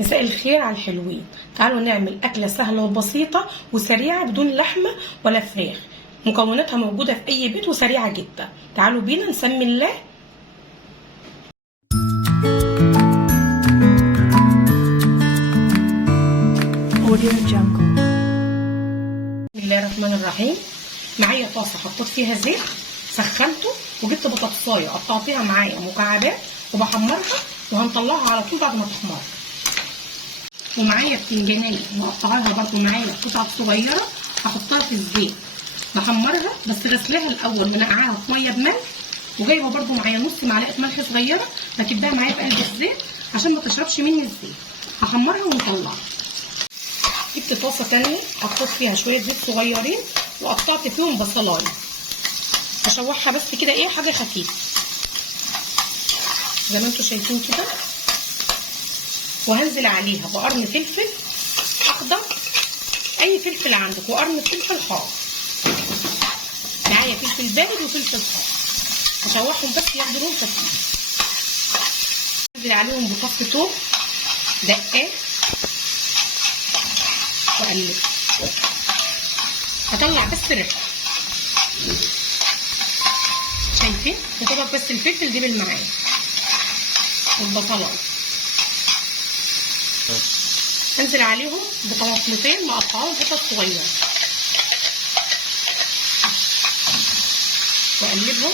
مساء الخير على الحلوين. تعالوا نعمل أكلة سهلة وبسيطة وسريعة بدون لحمة ولا فراخ. مكوناتها موجودة في أي بيت وسريعة جدا. تعالوا بينا نسمي الله. بسم الله الرحمن الرحيم. معايا طاسة حطيت فيها زيت، سخنته وجبت بطاطساية قطعتيها معايا مكعبات وبحمرها وهنطلعها على طول بعد ما تحمر. ومعايا بتنجانية مقطعاها برضو معايا قطع صغيرة هحطها في الزيت بحمرها، بس غسلاها الأول ونقعاها في مية بملح، وجايبة برضو معايا نص معلقة ملح صغيرة هكبها معايا في قلب الزيت عشان ما تشربش مني الزيت. هحمرها ونطلعها. جبت طاسة تانية حطيت فيها شوية زيت صغيرين وقطعت فيهم بصلاية هشوحها بس كده حاجة خفيفة زي ما انتوا شايفين كده، وهنزل عليها بقرن فلفل اخضر، اي فلفل عندك، وقرن فلفل حار. معايا فلفل بارد وفلفل حار هشوحهم بس ياخدوا لون خفيف. هنزل عليهم بفص توم دقات واقلب. هطلع بس ريحه، شايفين؟ هضرب بس الفلفل دي بالمعايا والبصلايه. انزل عليهم بطماطمتين مقطعاهم قطع صغيره واقلبهم،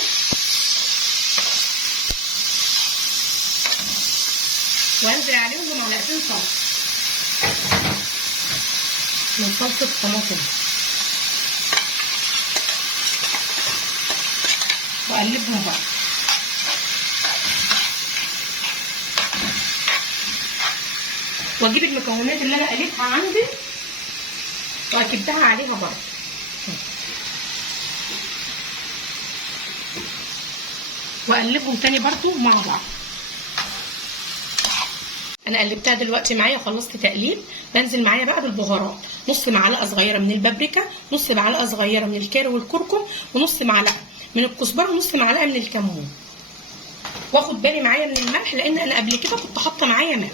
وانزل عليهم بمعلقتين صلصه من صلصه الطماطم واقلبهم بقى. واجيب المكونات اللي انا قلبتها عندي واكبها عليها برضه، واقلبهم تاني برضه مع بعض. انا قلبتها دلوقتي معايا خلصت تقليب. بنزل معايا بقى بالبهارات، نص معلقه صغيره من البابريكا، نص معلقه صغيره من الكاري والكركم، ونص معلقه من الكزبره، ونص معلقه من الكمون. واخد بالي معايا من الملح لان انا قبل كده كنت حاطه معايا ملح.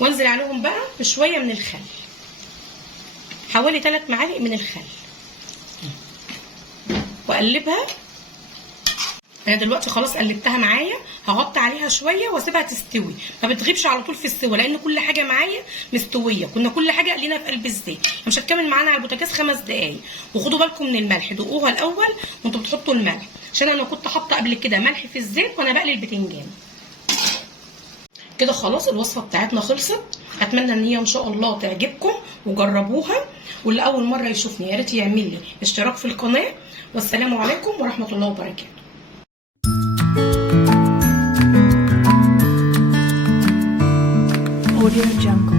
وانزل عليهم بقى بشويه من الخل، حوالي 3 معالق من الخل، واقلبها. انا دلوقتي خلاص قلبتها معايا، هغطي عليها شويه واسيبها تستوي، ما بتغيبش على طول في السوا لان كل حاجه معايا مستويه. كنا كل حاجه قلينا في قلب الزيت، مش هتكمل معانا على البوتاجاز 5 دقايق. وخدوا بالكم من الملح، دوقوها الاول وانتوا بتحطوا الملح، عشان انا كنت حاطه قبل كده ملح في الزيت وانا بقلي البتنجان. كده خلاص الوصفه بتاعتنا خلصت. اتمنى ان هي ان شاء الله تعجبكم وجربوها. واللي اول مره يشوفني يا ريت يعمل لي اشتراك في القناه. والسلام عليكم ورحمه الله وبركاته. Audio Jungle.